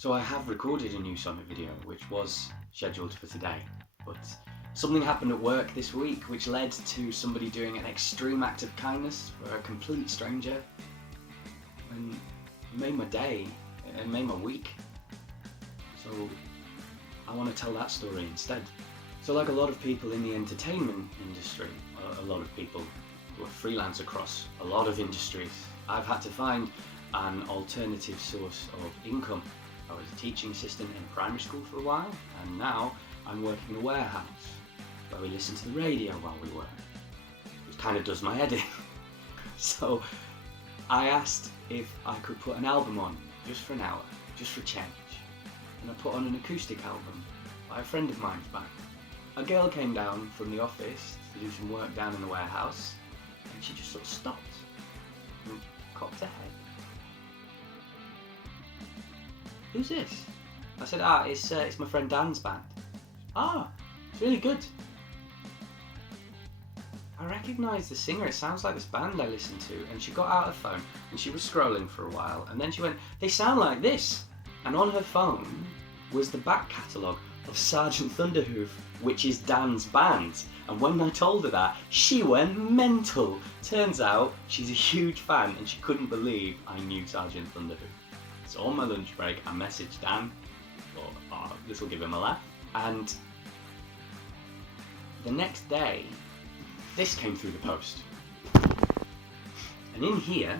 So I have recorded a new sonnet video, which was scheduled for today, but something happened at work this week which led to somebody doing an extreme act of kindness for a complete stranger, and it made my day, it made my week. So I want to tell that story instead. So like a lot of people in the entertainment industry, a lot of people who are freelance across a lot of industries, I've had to find an alternative source of income. I was a teaching assistant in primary school for a while, and now I'm working in a warehouse where we listen to the radio while we work, which kind of does my head in. So I asked if I could put an album on just for an hour, just for change, and I put on an acoustic album by a friend of mine's band. A girl came down from the office to do some work down in the warehouse, and she just sort of stopped and cocked her head. "Who's this?" I said, it's my friend Dan's band." "Ah, it's really good." I recognised the singer, it sounds like this band I listen to, and she got out her phone and she was scrolling for a while, and then she went, "They sound like this." And on her phone was the back catalogue of Sergeant Thunderhoof, which is Dan's band. And when I told her that, she went mental. Turns out she's a huge fan and she couldn't believe I knew Sergeant Thunderhoof. So on my lunch break, I messaged Dan, thought, oh, this will give him a laugh. And the next day, this came through the post. And in here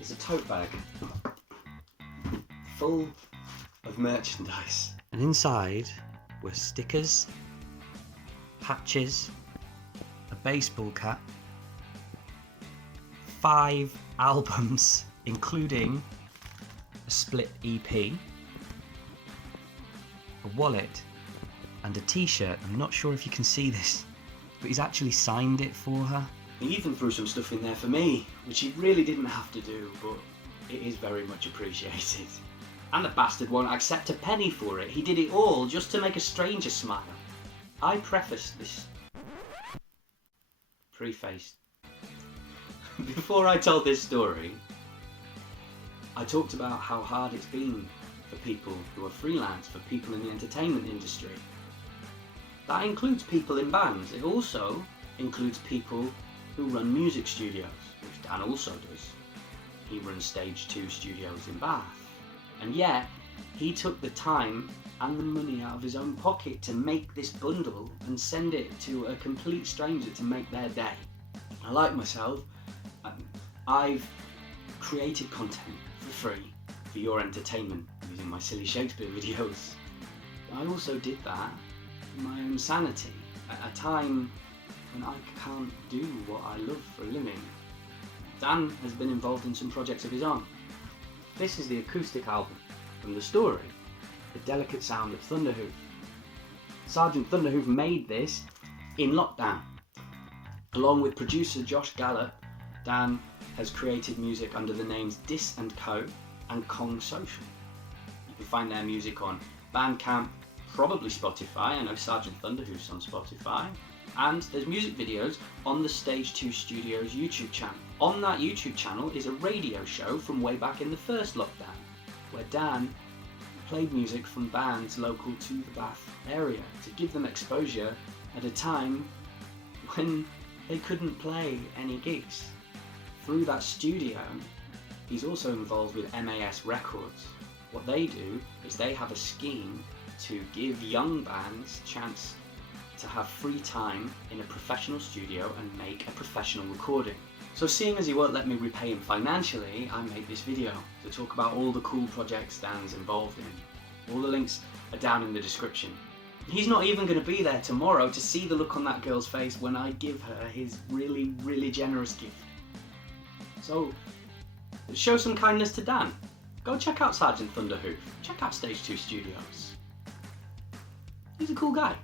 is a tote bag full of merchandise. And inside were stickers, patches, a baseball cap, 5 albums, including a split EP, a wallet, and a t-shirt. I'm not sure if you can see this, but he's actually signed it for her. He even threw some stuff in there for me, which he really didn't have to do, but it is very much appreciated. And the bastard won't accept a penny for it. He did it all just to make a stranger smile. I prefaced this preface. Before I told this story, I talked about how hard it's been for people who are freelance, for people in the entertainment industry. That includes people in bands. It also includes people who run music studios, which Dan also does. He runs Stage 2 studios in Bath. And yet, he took the time and the money out of his own pocket to make this bundle and send it to a complete stranger to make their day. I like myself. I've created content for free for your entertainment using my silly Shakespeare videos. I also did that for my own sanity at a time when I can't do what I love for a living. Dan has been involved in some projects of his own. This is the acoustic album from the story, The Delicate Sound of Thunderhoof. Sergeant Thunderhoof made this in lockdown. Along with producer Josh Gallop, Dan has created music under the names Dis & Co and Kong Social. You can find their music on Bandcamp, probably Spotify. I know Sergeant Thunderhoof's on Spotify. And there's music videos on the Stage 2 Studios YouTube channel. On that YouTube channel is a radio show from way back in the first lockdown, where Dan played music from bands local to the Bath area to give them exposure at a time when they couldn't play any gigs. Through that studio, he's also involved with MAS Records. What they do is they have a scheme to give young bands a chance to have free time in a professional studio and make a professional recording. So seeing as he won't let me repay him financially, I made this video to talk about all the cool projects Dan's involved in. All the links are down in the description. He's not even going to be there tomorrow to see the look on that girl's face when I give her his really, really generous gift. So, show some kindness to Dan. Go check out Sergeant Thunderhoof. Check out Stage 2 Studios. He's a cool guy.